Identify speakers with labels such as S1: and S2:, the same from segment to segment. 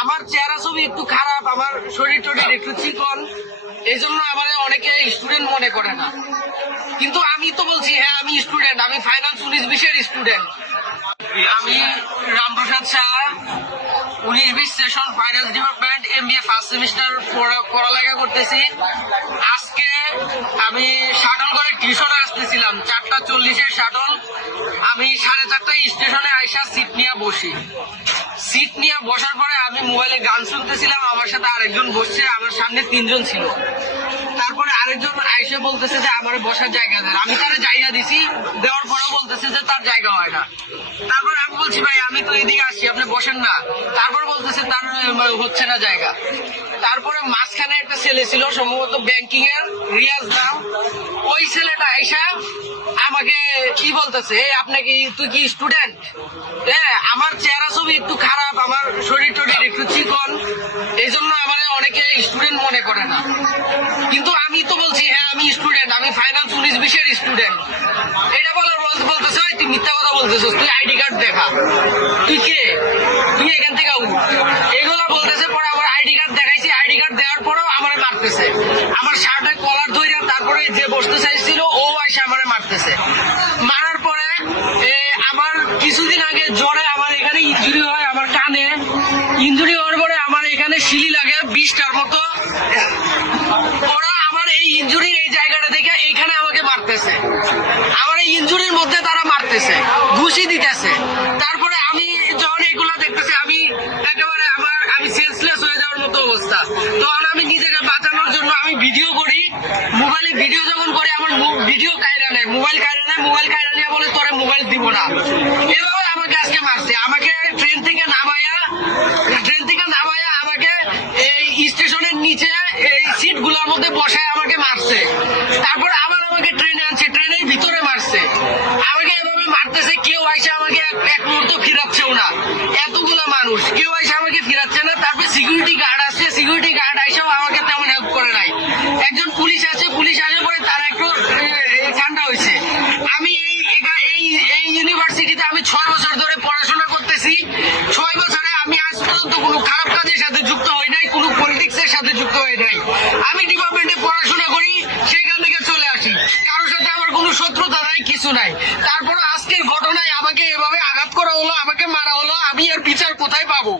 S1: আমার চেহারা ছবি একটু খারাপ আমার শরীর টরীর একটু চিকন এই জন্য আমার অনেকে স্টুডেন্ট মনে করে না কিন্তু আমি তো বলছি হ্যাঁ আমি স্টুডেন্ট আমি ফাইন্যান্স উনিশ বিশের স্টুডেন্ট আমি রামপ্রসাদ শাহ, উনিশ বিশ session finance department M B A first semester পড়ালেখা করতেছি। আজকে আমি শাটল করে টিউশনে আসতেছিলাম, চারটা চল্লিশের শাটল আমি সাড়ে চারটায় স্টেশনে আইসা সিট নিয়ে বসি। সিট নিয়ে বসার পরে আমি মোবাইলে গান শুনতেছিলাম, আমার সাথে আরেকজন বসছে, আমার সামনে তিনজন ছিল। তারপরে আরেকজন আইসে বলতেছে যে আমার বসার জায়গা দেন। আমি তার জায়গা দিছি দেওয়ার পরেও বলতেছে যে তার জায়গা হয় না। তারপরে আমি বলছি ভাই আমি তো এদিকে আসছি আপনি বসেন না। তারপর বলতেছে তার হচ্ছে না জায়গা। তারপরে মাঝখানে একটা ছেলে ছিল সম্ভবত ব্যাংকিং এর রিয়াজ নাম। ওই ছেলেটা আইসা আমাকে কি বলতেছে "এই, আপনি কি তুই কি স্টুডেন্ট হ্যাঁ আমার চেহারা ছবি একটু খারাপ আমার শরীর টরীর একটু চিকন। এই জন্য আমার অনেকে স্টুডেন্ট মনে করে না। স্টুডেন্ট এটা বলার তুই মিথ্যা কথা তুই আইডি কার্ড দেখা। তুই কে? তুই এখান থেকে এগুলো বলতেছে, পরে আমার আইডি কার্ড দেখাইছি। আইডি কার্ড দেওয়ার পরেও আমারে মারতেছে। আমার শার্টের কলার ধরে তারপরে যে বসতে চাইছিল, ও এসে আমারে মারতেছে। মারার পরে আমার কিছুদিন আগে জ্বরে আমার এখানে ইঞ্জুরি হয়, আমার কানে। ইঞ্জুরি হওয়ার পরে আমার এখানে শিলি লাগে আমার এই ইঞ্জুরির মধ্যে তারা মারতেছে, ঘুষি দিতেছে। তারপরে আমি যখন এগুলো দেখতেছি, আমি একেবারে আমার, আমি সেন্সলেস হয়ে যাওয়ার মতো অবস্থা। তখন আমি নিজেকে বাঁচানোর জন্য আমি ভিডিও করি মোবাইলে ভিডিও যখন করি, আমার ভিডিও কায়রা নেয়। মোবাইল কায়রা নেয় মোবাইল কায়রা নিয়ে বলে, তোরে মোবাইল দিব না। এভাবে আমাকে আজকে মারছে। আমাকে ট্রেন থেকে নামাইয়া ট্রেন থেকে নামাইয়া আমাকে এই স্টেশনের নিচে এই সিটগুলার মধ্যে বসায় আমাকে মারছে। তারপর আবার আমাকে ট্রেনে আনছে ট্রেনের ভিতরে মারছে আমাকে এভাবে মারতেছে কেউ আইসে আমাকে এক- মুহূর্ত ফিরাচ্ছেও না। এতগুলা মানুষ। কেউ আইসে আমাকে ফিরাচ্ছে না, তারপর সিকিউরিটি গার্ড আসছে। সিকিউরিটি গার্ড আইসেও আমাকে তেমন হেল্প করে নাই। একজন পুলিশ আছে পুলিশ আসে পরে তারা একটু ঠান্ডা হয়েছে। আমি এই এই এই ইউনিভার্সিটিতে আমি ছয় বছর ধরে পড়াশোনা করতেছি। ছয় বছরে আমি আজ পর্যন্ত কোনো খারাপ কাজের সাথে যুক্ত হই নাই, কোনো পলিটিক্স এর সাথে যুক্ত হই নাই। আমি ডিপার্টমেন্টে পড়াশোনা করি, সেখান থেকে চলে আসি। কারোর সাথে আমার কোনো শত্রুতা নাই, কিছু নাই তারপরে আজকের ঘটনায় আমাকে এভাবে আঘাত করা হলো আমাকে মারা হলো আমি এর বিচার কোথায় পাবো।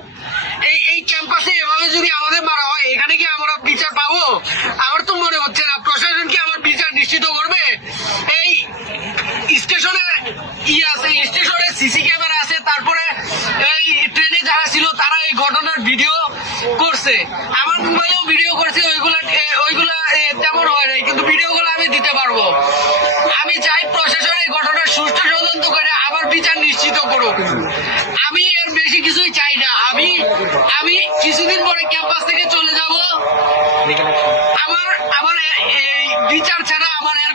S1: এই এই ক্যাম্পাসে এভাবে যদি আমাদের মারা হয়, এখানে কি আমরা বিচার পাবো? আমার তো মনে হচ্ছে না। প্রশাসন কি আমার বিচার নিশ্চিত করবে? এই স্টেশনে ই আছে, স্টেশনে সিসি ক্যামেরা আছে, তারপরে এই ট্রেনে যারা ছিল, তারা এই ঘটনার ভিডিও করছে। আমার মোবাইলেও ভিডিও করছে, ওইগুলা ওইগুলা তেমন হয় নাই, কিন্তু ভিডিওগুলো আমি দিতে পারব। আমি চাই প্রশাসন এই ঘটনার সুষ্ঠু তদন্ত করে আমার বিচার নিশ্চিত করুক। আমি এর বেশি কিছুই চাই না। আমি কিছুদিন পরে ক্যাম্পাস থেকে চলে যাব। আমার আমার এই বিচার ছাড়া আমার আর